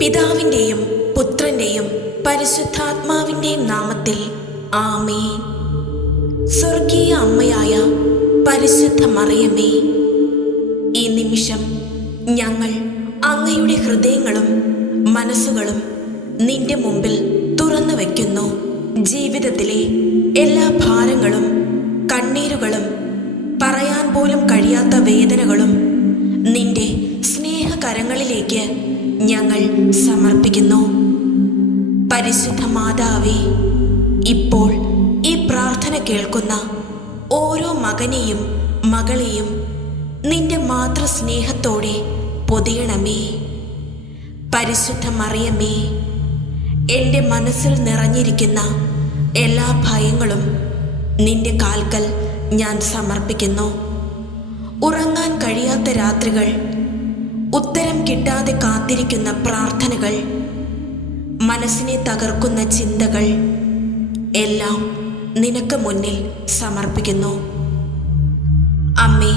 പിതാവിൻ്റെയും പുത്രൻ്റെയും പരിശുദ്ധാത്മാവിൻ്റെയും നാമത്തിൽ ആമേൻ. സ്വർഗീയ അമ്മയായ പരിശുദ്ധ മറിയമേ, ഈ നിമിഷം ഞങ്ങൾ അങ്ങയുടെ ഹൃദയങ്ങളും മനസ്സുകളും നിന്റെ മുമ്പിൽ തുറന്നു വയ്ക്കുന്നു. ജീവിതത്തിലെ എല്ലാ ഭാരങ്ങളും കണ്ണീരുകളും പറയാൻ പോലും കഴിയാത്ത വേദനകളും നിന്റെ സ്നേഹകരങ്ങളിലേക്ക് ഞങ്ങൾ സമർപ്പിക്കുന്നു. പരിശുദ്ധ മാതാവേ, ഇപ്പോൾ ഈ പ്രാർത്ഥന കേൾക്കുന്ന ഓരോ മകനെയും മകളെയും നിന്റെ മാതൃസ്നേഹത്തോടെ പൊതിയണമേ. പരിശുദ്ധ മറിയമേ, എൻ്റെ മനസ്സിൽ നിറഞ്ഞിരിക്കുന്ന എല്ലാ ഭയങ്ങളും നിന്റെ കാൽക്കൽ ഞാൻ സമർപ്പിക്കുന്നു. ഉറങ്ങാൻ കഴിയാത്ത രാത്രികൾ, ഉത്തരം കിട്ടാതെ കാത്തിരിക്കുന്ന പ്രാർത്ഥനകൾ, മനസ്സിനെ തകർക്കുന്ന ചിന്തകൾ എല്ലാം നിനക്ക് മുന്നിൽ സമർപ്പിക്കുന്നു. അമ്മേ,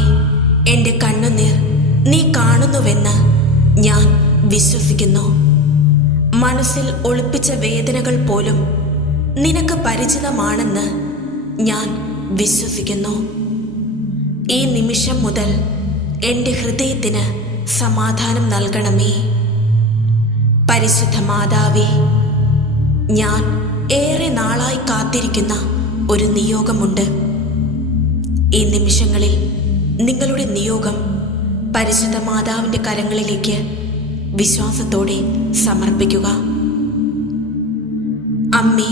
എൻ്റെ കണ്ണുനീർ നീ കാണുന്നുവെന്ന് ഞാൻ വിശ്വസിക്കുന്നു. മനസ്സിൽ ഒളിപ്പിച്ച വേദനകൾ പോലും നിനക്ക് പരിചിതമാണെന്ന് ഞാൻ വിശ്വസിക്കുന്നു. ഈ നിമിഷം മുതൽ എൻ്റെ ഹൃദയത്തിന് സമാധാനം നൽകണമേ. പരിശുദ്ധ മാതാവേ, ഞാൻ ഏറെ നാളായി കാത്തിരിക്കുന്ന ഒരു നിയോഗമുണ്ട്. ഈ നിമിഷങ്ങളിൽ നിങ്ങളുടെ നിയോഗം പരിശുദ്ധ മാതാവിൻ്റെ കരങ്ങളിലേക്ക് വിശ്വാസത്തോടെ സമർപ്പിക്കുക. അമ്മേ,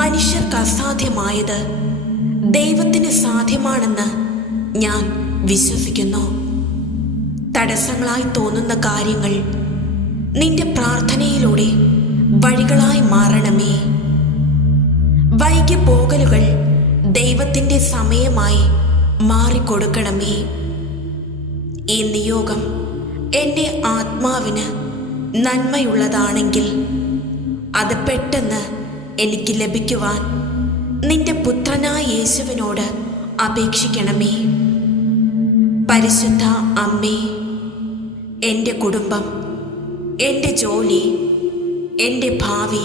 മനുഷ്യർക്ക് അസാധ്യമായത് ദൈവത്തിന് സാധ്യമാണെന്ന് ഞാൻ വിശ്വസിക്കുന്നു. തടസ്സങ്ങളായി തോന്നുന്ന കാര്യങ്ങൾ നിന്റെ പ്രാർത്ഥനയിലൂടെ വഴികളായി മാറണമേ. വൈകി പോകലുകൾ ദൈവത്തിൻ്റെ സമയമായി മാറിക്കൊടുക്കണമേ. ഈ നിയോഗം എൻ്റെ ആത്മാവിന് നന്മയുള്ളതാണെങ്കിൽ അത് പെട്ടെന്ന് എനിക്ക് ലഭിക്കുവാൻ നിന്റെ പുത്രനായ യേശുവിനോട് അപേക്ഷിക്കണമേ. പരിശുദ്ധ അമ്മേ, എൻ്റെ കുടുംബം, എൻ്റെ ജോലി, എൻ്റെ ഭാവി,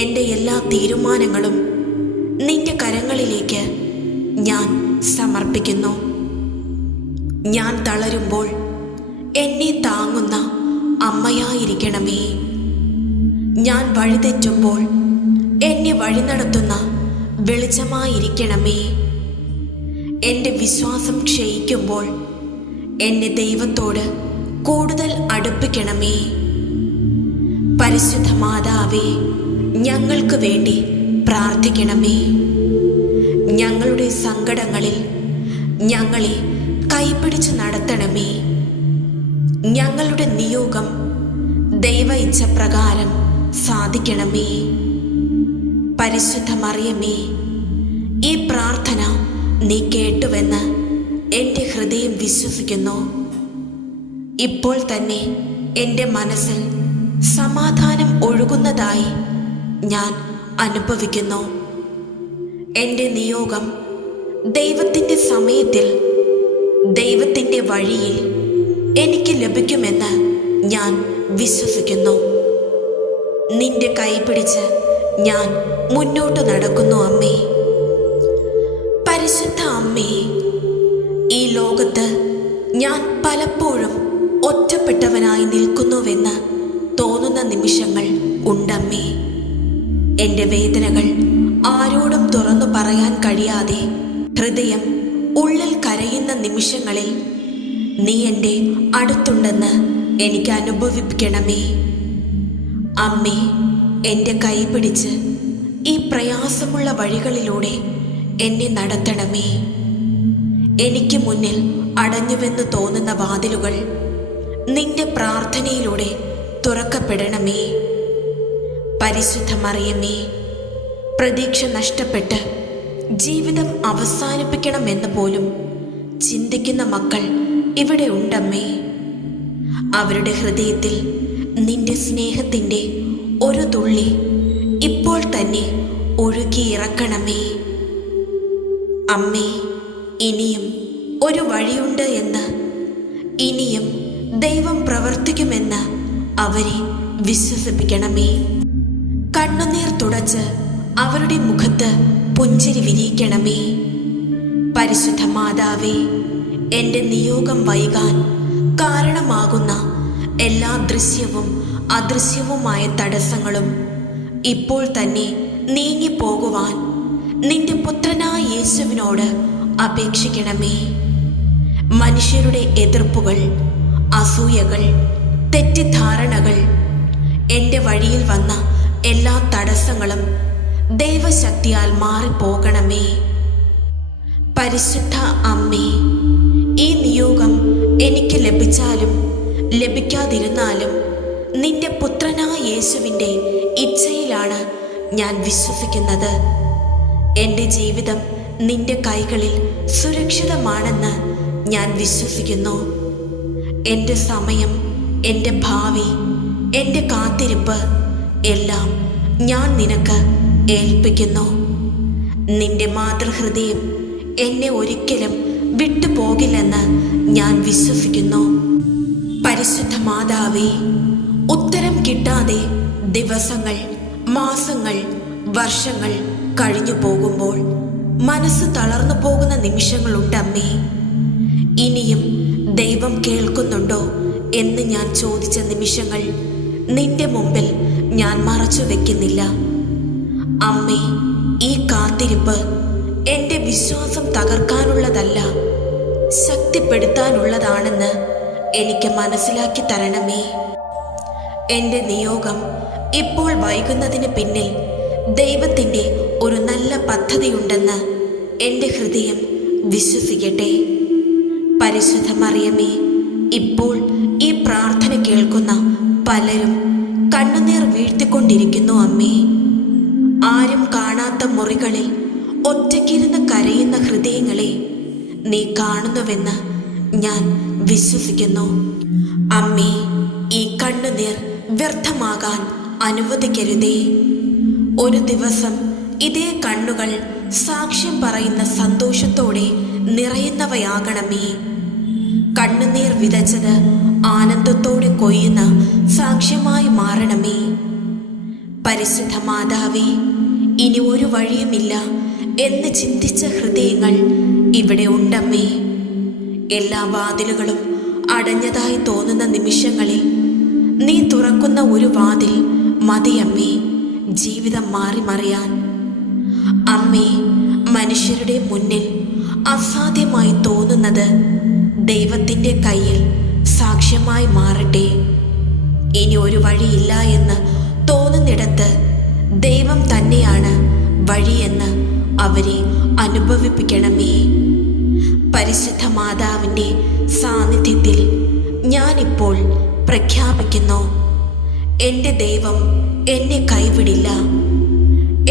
എൻ്റെ എല്ലാ തീരുമാനങ്ങളും നിന്റെ കരങ്ങളിലേക്ക് ഞാൻ സമർപ്പിക്കുന്നു. ഞാൻ തളരുമ്പോൾ എന്നെ താങ്ങുന്ന അമ്മയായിരിക്കണമേ. ഞാൻ വഴിതെറ്റുമ്പോൾ എന്നെ വഴി നടത്തുന്ന വെളിച്ചമായിരിക്കണമേ. എൻ്റെ വിശ്വാസം ക്ഷയിക്കുമ്പോൾ എന്നെ ദൈവത്തോട് കൂടുതൽ അടുപ്പിക്കണമേ. പരിശുദ്ധ മാതാവേ, ഞങ്ങൾക്ക് വേണ്ടി പ്രാർത്ഥിക്കണമേ. ഞങ്ങളുടെ സങ്കടങ്ങളിൽ ഞങ്ങളെ കൈപിടിച്ച് നടത്തണമേ. ഞങ്ങളുടെ നിയോഗം ദൈവ ഇച്ഛ പ്രകാരം സാധിക്കണമേ. പരിശുദ്ധ മറിയമേ, ഈ പ്രാർത്ഥന നീ കേട്ടുവെന്ന് എൻ്റെ ഹൃദയം വിശ്വസിക്കുന്നു. ഇപ്പോൾ തന്നെ എൻ്റെ മനസ്സിൽ സമാധാനം ഒഴുകുന്നതായി ഞാൻ അനുഭവിക്കുന്നു. എൻ്റെ നിയോഗം ദൈവത്തിൻ്റെ സമയത്തിൽ ദൈവത്തിൻ്റെ വഴിയിൽ എനിക്ക് ലഭിക്കുമെന്ന് ഞാൻ വിശ്വസിക്കുന്നു. നിന്റെ കൈ പിടിച്ച് ഞാൻ മുന്നോട്ട് നടക്കുന്നു. അമ്മേ, പരിശുദ്ധ അമ്മേ, ഈ ലോകത്ത് ഞാൻ പലപ്പോഴും ഒറ്റപ്പെട്ടവനായി നിൽക്കുന്നുവെന്ന് തോന്നുന്ന നിമിഷങ്ങൾ ഉണ്ടമ്മേ. എൻ്റെ വേദനകൾ ആരോടും തുറന്നു പറയാൻ കഴിയാതെ ഹൃദയം ഉള്ളിൽ കരയുന്ന നിമിഷങ്ങളിൽ നീ എൻ്റെ അടുത്തുണ്ടെന്ന് എനിക്ക് അനുഭവിപ്പിക്കണമേ. അമ്മേ, എൻ്റെ കൈ പിടിച്ച് ഈ പ്രയാസമുള്ള വഴികളിലൂടെ എന്നെ നടത്തണമേ. എനിക്ക് മുന്നിൽ അടഞ്ഞുവെന്ന് തോന്നുന്ന വാതിലുകൾ നിന്റെ പ്രാർത്ഥനയിലൂടെ തുറക്കപ്പെടണമേ. പരിശുദ്ധ മറിയമേ, പ്രതീക്ഷ നഷ്ടപ്പെട്ട് ജീവിതം അവസാനിപ്പിക്കണമെന്ന് പോലും ചിന്തിക്കുന്ന മക്കൾ ഇവിടെ ഉണ്ടമ്മേ. അവരുടെ ഹൃദയത്തിൽ നിന്റെ സ്നേഹത്തിൻ്റെ ഒരു തുള്ളി ഇപ്പോൾ തന്നെ ഒഴുകിയിറക്കണമേ. അമ്മേ, ഇനിയും ഒരു വഴിയുണ്ട് എന്ന്, ഇനിയും ദൈവം പ്രവർത്തിക്കുമെന്ന് അവരെ വിശ്വസിപ്പിക്കണമേ. കണ്ണുനീർ തുടച്ച് അവരുടെ മുഖത്ത് പുഞ്ചിരി വിരിയിക്കണമേ. പരിശുദ്ധ മാതാവേ, എൻ്റെ നിയോഗം വൈകാൻ കാരണമാകുന്ന എല്ലാ ദൃശ്യവും അദൃശ്യവുമായ തടസ്സങ്ങളും ഇപ്പോൾ തന്നെ നീങ്ങിപ്പോകുവാൻ നിന്റെ പുത്രനായ യേശുവിനോട് അപേക്ഷിക്കണമേ. മനുഷ്യരുടെ എതിർപ്പുകൾ, അസൂയകൾ, തെറ്റിദ്ധാരണകൾ, എൻ്റെ വഴിയിൽ വന്ന എല്ലാ തടസ്സങ്ങളും ദൈവശക്തിയാൽ മാറിപ്പോകണമേ. പരിശുദ്ധ അമ്മേ, ഈ നിയോഗം എനിക്ക് ലഭിച്ചാലും ലഭിക്കാതിരുന്നാലും നിന്റെ പുത്രനായ യേശുവിൻ്റെ ഇച്ഛയിലാണ് ഞാൻ വിശ്വസിക്കുന്നത്. എൻ്റെ ജീവിതം നിന്റെ കൈകളിൽ സുരക്ഷിതമാണെന്ന് ഞാൻ വിശ്വസിക്കുന്നു. എൻ്റെ സമയം, എൻ്റെ ഭാവി, എൻ്റെ കാത്തിരിപ്പ് എല്ലാം ഞാൻ നിനക്ക് ഏൽപ്പിക്കുന്നു. നിന്റെ മാതൃഹൃദയം എന്നെ ഒരിക്കലും വിട്ടുപോകില്ലെന്ന് ഞാൻ വിശ്വസിക്കുന്നു. പരിശുദ്ധ മാതാവേ, ഉത്തരം കിട്ടാതെ ദിവസങ്ങൾ, മാസങ്ങൾ, വർഷങ്ങൾ കഴിഞ്ഞു പോകുമ്പോൾ മനസ്സ് തളർന്നു പോകുന്ന നിമിഷങ്ങളുണ്ടമ്മേ. ഇനിയും ദൈവം കേൾക്കുന്നുണ്ടോ എന്ന് ഞാൻ ചോദിച്ച നിമിഷങ്ങൾ നിന്റെ മുമ്പിൽ ഞാൻ മറച്ചു വെക്കുന്നില്ല. അമ്മേ, ഈ കാത്തിരിപ്പ് എൻ്റെ വിശ്വാസം തകർക്കാനുള്ളതല്ല, ശക്തിപ്പെടുത്താനുള്ളതാണെന്ന് എനിക്ക് മനസ്സിലാക്കി തരണമേ. എൻ്റെ നിയോഗം ഇപ്പോൾ വൈകുന്നതിന് പിന്നിൽ ദൈവത്തിൻ്റെ ഒരു നല്ല പദ്ധതിയുണ്ടെന്ന് എൻ്റെ ഹൃദയം വിശ്വസിക്കട്ടെ. പരിശുദ്ധ മറിയമേ, ഇപ്പോൾ ഈ പ്രാർത്ഥന കേൾക്കുന്ന പലരും കണ്ണുനീർ വീഴ്ത്തിക്കൊണ്ടിരിക്കുന്നു അമ്മേ. ആരും കാണാത്ത മുറികളിൽ ഒറ്റയ്ക്കിരുന്ന് കരയുന്ന ഹൃദയങ്ങളെ നീ കാണുന്നുവെന്ന് ഞാൻ വിശ്വസിക്കുന്നു. അമ്മേ, ഈ കണ്ണുനീർ വ്യർത്ഥമാകാൻ അനുവദിക്കരുതേ. ഒരു ദിവസം ഇതേ കണ്ണുകൾ സാക്ഷ്യം പറയുന്ന സന്തോഷത്തോടെ നിറയുന്നവയാകണമേ. കണ്ണുനീർ വിതച്ചത് ആനന്ദത്തോടെ കൊയ്യുന്ന സാക്ഷ്യമായി മാറണമേ. പരിശുദ്ധ മാതാവേ, ഇനി ഒരു വഴിയുമില്ല എന്ന് ചിന്തിച്ച ഹൃദയങ്ങൾ ഇവിടെ ഉണ്ടമ്മേ. എല്ലാ വാതിലുകളും അടഞ്ഞതായി തോന്നുന്ന നിമിഷങ്ങളിൽ നീ തുറക്കുന്ന ഒരു വാതിൽ മതിയമ്മേ ജീവിതം മാറി മറിയാൻ. അമ്മേ, മനുഷ്യരുടെ മുന്നിൽ അസാധ്യമായി തോന്നുന്നത് ദൈവത്തിൻ്റെ കയ്യിൽ സാക്ഷ്യമായി മാറട്ടെ. ഇനി ഒരു വഴിയില്ല എന്ന് തോന്നുന്നിടത്ത് ദൈവം തന്നെയാണ് വഴിയെന്ന് അവരെ അനുഭവിപ്പിക്കണമേ. പരിശുദ്ധ മാതാവിൻ്റെ സാന്നിധ്യത്തിൽ ഞാനിപ്പോൾ പ്രഖ്യാപിക്കുന്നു, എൻ്റെ ദൈവം എന്നെ കൈവിടില്ല.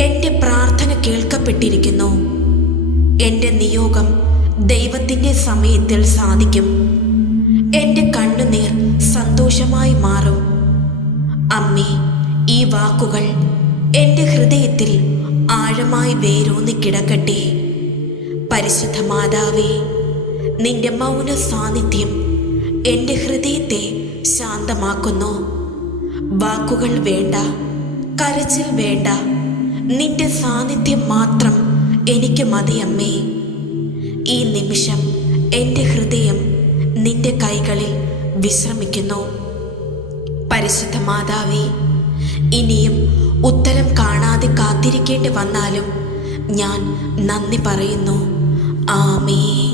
എൻ്റെ പ്രാർത്ഥന കേൾക്കപ്പെട്ടിരിക്കുന്നു. എൻ്റെ നിയോഗം ദൈവത്തിൻ്റെ സമയത്തിൽ സാധിക്കും. എൻ്റെ കണ്ണുനീർ സന്തോഷമായി മാറും. അമ്മേ, ഈ വാക്കുകൾ എൻ്റെ ഹൃദയത്തിൽ ആഴമായി വേരൂന്നി കിടക്കട്ടെ. പരിശുദ്ധ മാതാവേ, നിന്റെ മൗന സാന്നിധ്യം എൻ്റെ ഹൃദയത്തെ ശാന്തമാക്കുന്നു. വാക്കുകൾ വേണ്ട, കരച്ചിൽ വേണ്ട, നിന്റെ സാന്നിധ്യം മാത്രം എനിക്ക് മതിയമ്മേ. ഈ നിമിഷം എൻ്റെ ഹൃദയം നിന്റെ കൈകളിൽ വിശ്രമിക്കുന്നു. പരിശുദ്ധ മാതാവേ, ഇനിയും ഉത്തരം കാണാതെ കാത്തിരിക്കേണ്ടി വന്നാലും ഞാൻ നന്ദി പറയുന്നു. ആമേൻ.